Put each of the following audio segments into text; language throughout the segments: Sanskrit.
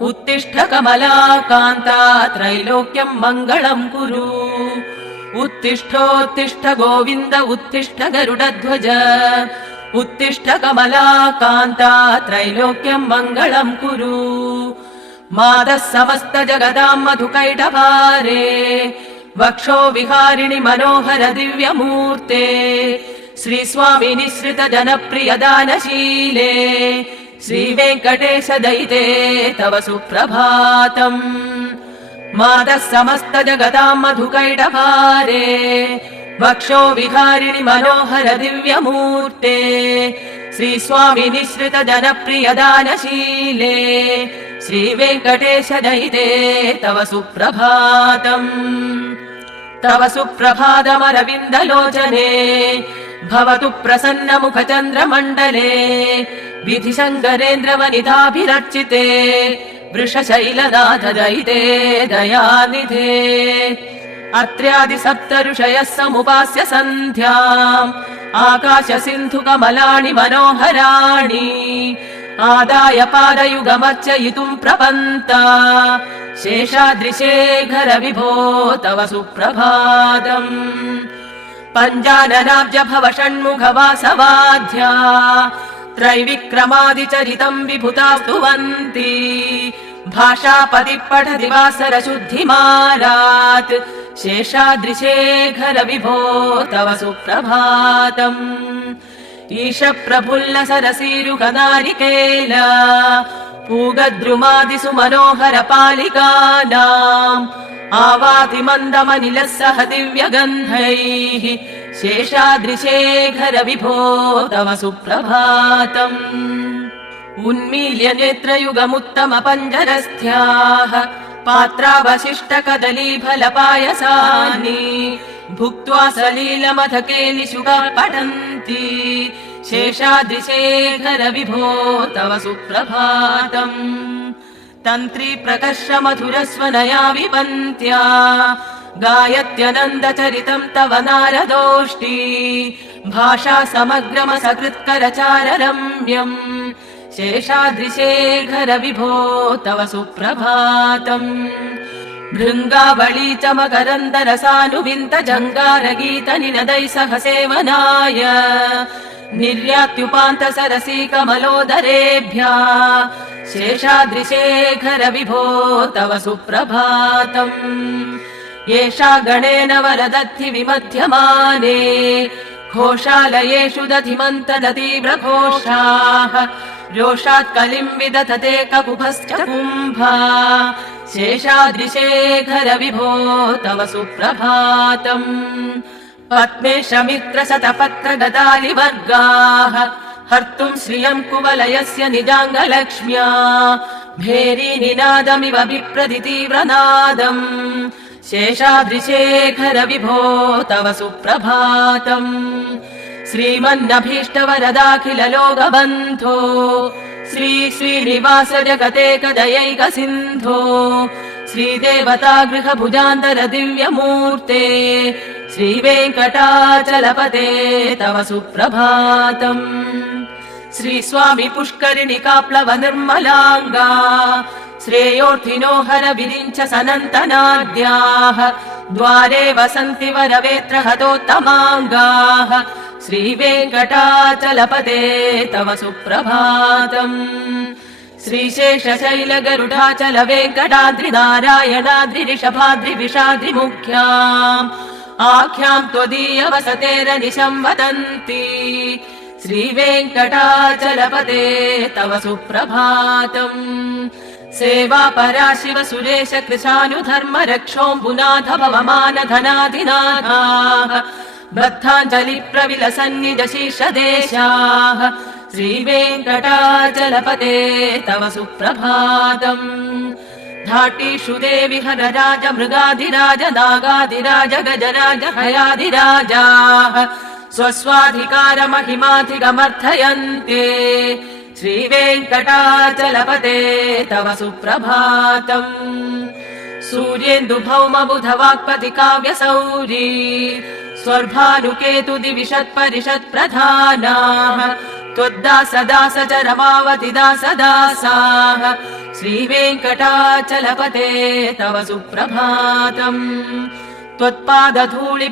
उत्तिष्ठ कमला कान्ता त्रैलोक्यम् मङ्गलम् कुरु। उत्तिष्ठोत्तिष्ठ गोविन्द उत्तिष्ठ गरुडध्वज। उत्तिष्ठ कमला कान्ता त्रैलोक्यम् मङ्गलम् कुरु। मादः समस्त जगदाम् मधुकैटभारे। वक्षो विहारिणि मनोहर दिव्यमूर्ते। श्रीस्वामि निःसृत जनप्रिय दानशीले श्रीवेङ्कटेश दयिते तव सुप्रभातम्। मातः समस्त जगताम् मधुकैटभारे वक्षो विहारिणि मनोहर दिव्यमूर्ते श्रीस्वामि निःसृत जनप्रिय दानशीले श्रीवेङ्कटेश तव सुप्रभातम्। तव सुप्रभातमरविन्दलोचने भवतु प्रसन्न विधि शङ्करेन्द्रवनिताभिरर्चिते वृषशैलनाथ दयिते दयानिधे। अत्र्यादि सप्त ऋषयः समुपास्य सन्ध्याम् आकाश मनोहराणि आदाय पादयुगमर्चयितुम् प्रपन्ता। शेषादृशेखर विभो तव सुप्रभातम्। पञ्जाननाब्ज भव षण्मुख त्रैविक्रमादिचरितम् विभुता स्तुवन्ति भाषापदि पठति वासर शुद्धिमारात् शेषादृशेखर विभो तव सुप्रभातम् ईश प्रफुल्ल सरसीरुकनारिकेल पूगद्रुमादिसु मनोहर पालिकानाम् आवाति मन्दमनिलः सह दिव्यगन्धैः शेषादृशेखर विभो तव सुप्रभातम्। उन्मील्य नेत्रयुगमुत्तम पञ्जरस्थ्याः पात्रावशिष्ट कदली फलपायसानि भुक्त्वा सलीलमथकेलिशुगा पठन्ति। शेषादृशेखर विभो तव सुप्रभातम्। तन्त्री प्रकर्ष मधुरस्वनया विपन्त्या गायत्यनन्द चरितम् तव नारदोष्टि। भाषा समग्रम सकृत्करचार विभो तव सुप्रभातम्। भृङ्गावळी च मकरन्द रसानुविन्त जङ्गार सह सेवनाय निर्यात्युपान्त सरसी कमलोदरेभ्या शेषादृशेखर विभो तव सुप्रभातम् एषा गणेन वरदद्धि विमध्यमाने घोषालयेषु दधिमन्त दतीव्रघोषाः रोषात् कलिम् विदधते ककुभश्च कुम्भा शेषादृशेखर विभो तव सुप्रभातम्। पद्मे शमित्र शतपत्र गदालिवर्गाः हर्तुम् श्रियम् कुवलयस्य निजाङ्गलक्ष्म्या भेरी निनादमिव विप्रदितीव्रनादम् शेषादृशेखर विभो तव सुप्रभातम्। श्रीमन्नभीष्टवरदाखिल लोकबन्धो श्री श्रीनिवास जगते कदयैक सिन्धो श्रीदेवता गृहभुजान्तर दिव्यमूर्ते श्रीवेङ्कटाचलपते तव सुप्रभातम्। श्रीस्वामि पुष्करिणि काप्लव निर्मलाङ्गा श्रेयोर्थिनो हर विरिञ्च सनन्तनाद्याः। द्वारे वसन्ति वरवेत्र हतोत्तमाङ्गाः श्रीवेङ्कटाचलपते तव सुप्रभातम्। श्रीशेषशैल गरुडाचल वेङ्कटाद्रि नारायणाद्रि विषाद्रिमुख्याम् आख्याम् त्वदीय वसतेरनिशम् वदन्ति। श्रीवेङ्कटाचलपते तव सुप्रभातम् सेवा परा शिव सुरेश कृशानुधर्म रक्षोऽम्बुनाथ भवमान धनाधिनाथाः बद्धाञ्जलि प्रविलसन्निज शीर्षदेशाः श्रीवेङ्कटाचलपते तव सुप्रभातम्। घाटीषु देवि हरराज मृगाधिराज नागाधिराज गजराज हयाधिराजाः। स्वस्वाधिकारमहिमाधिगमर्थयन्ते श्रीवेङ्कटाचलपते तव सुप्रभातम्। सूर्येन्दु भौम बुध वाक्पति काव्यसौरी स्वर्भानुकेतु दिविशत्परिषत् प्रधानाः त्वद्दास दास च रमावति दास दासाः श्रीवेङ्कटाचलपते तव सुप्रभातम्। त्वत्पादधूलि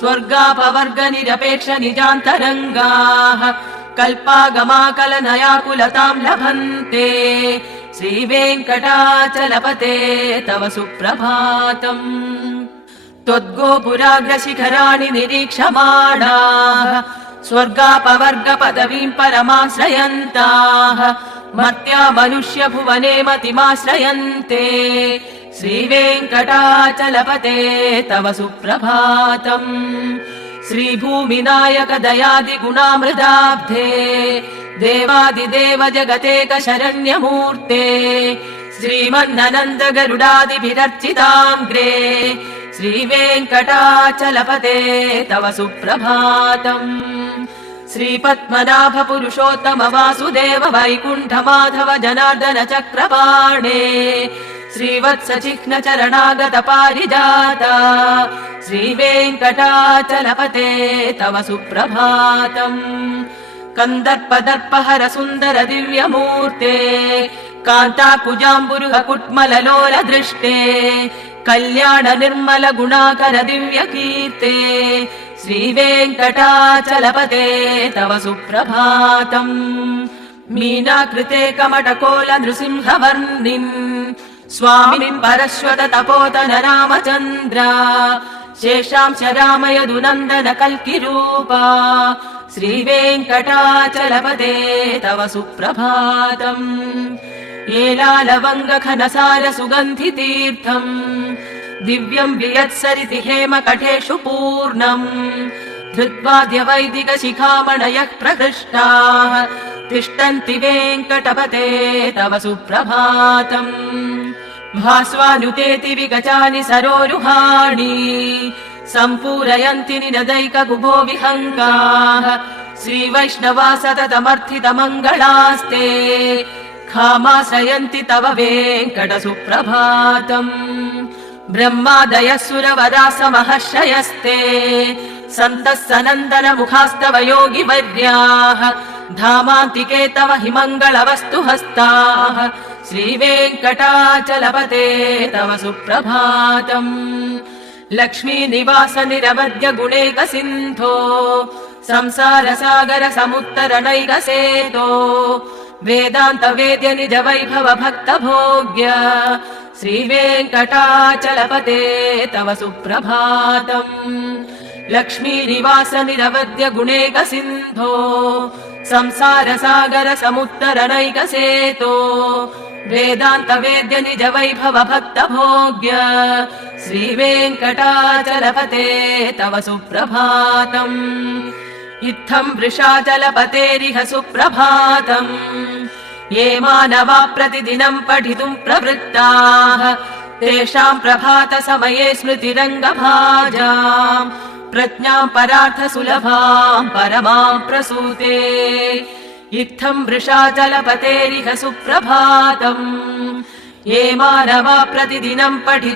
परितस्फुरितोत्तमाङ्गाः स्वर्गापवर्ग निरपेक्ष निजान्तरङ्गाः कल्पागमाकलनयाकुलताम् लभन्ते। श्रीवेङ्कटाचलपते तव सुप्रभातम्। त्वद्गोपुराग्रशिखराणि निरीक्षमाणाः स्वर्गापवर्ग पदवीम् परमाश्रयन्ताः मर्त्या मनुष्य भुवने मतिमाश्रयन्ते श्रीवेङ्कटाचलपते तव सुप्रभातम्। श्रीभूमिनायक दयादिगुणामृदाब्धे देवादिदेव जगतेक शरण्यमूर्ते श्रीमन्ननन्द गरुडादिभिरर्चिताङ्ग्रे श्रीवेङ्कटाचलपते तव सुप्रभातम्। श्रीपद्मनाभ पुरुषोत्तम वासुदेव वैकुण्ठ माधव जनार्दन चक्रपाणे श्रीवत्स चिह्न चरणागत पारिजाता श्रीवेङ्कटाचलपते तव सुप्रभातम्। कन्दर्प दर्पहर सुन्दर दिव्यमूर्ते कान्ताकुजाम्बुरुह कुट्मललोल दृष्टे कल्याण निर्मल गुणाकर दिव्य कीर्ते श्रीवेङ्कटाचलपते तव सुप्रभातम्। मीनाकृते कमटकोल नृसिंहवर्णिन् स्वामिनिम् परश्वत तपोतन रामचन्द्र शेषांश रामयदुनन्दन कल्किरूपा श्रीवेङ्कटाचलपते तव सुप्रभातम्। एलालवङ्ग खनसार सुगन्धि तीर्थम् दिव्यम् वियत्सरिति हेम कठेषु पूर्णम् धृत्वाद्य वैदिक शिखामणयः प्रहृष्टाः तिष्ठन्ति वेङ्कटपते तव सुप्रभातम् भास्वानुतेति विगचानि सरोरुहाणि सम्पूरयन्ति निनदैक कुभो विहङ्गाः श्रीवैष्णवा सततमर्थितमङ्गलास्ते खामाश्रयन्ति तव वेङ्कट सुप्रभातम् ब्रह्मादयः सुरवरा समहर्षयस्ते सन्तः सनन्दन मुखास्तव योगिवर्याः धामान्तिके तव हि मङ्गलवस्तु हस्ताः श्रीवेङ्कटाचलपते तव सुप्रभातम् लक्ष्मीनिवास निरवद्य गुणेक सिन्धो संसार सागर समुत्तरणैक सेतो वेदान्त वेद्य निज वैभव भक्त भोग्य श्रीवेङ्कटाचलपते तव सुप्रभातम् लक्ष्मीनिवास निरवद्य गुणेक संसार सागर भक्त भोग्य श्रीवेङ्कटाचलपते तव सुप्रभातम्। इत्थम् वृषाचलपतेरिह सुप्रभातम्। ये मानवा प्रतिदिनम् पठितुम् प्रवृत्ताः तेषाम् प्रभात समये स्मृतिरङ्गभाजाम् प्रज्ञाम् परार्थ परमाम् प्रसूते। इत्थम् वृषाचलपतेरिह सुप्रभातम्। ये मानवा प्रतिदिनम् पठितुम्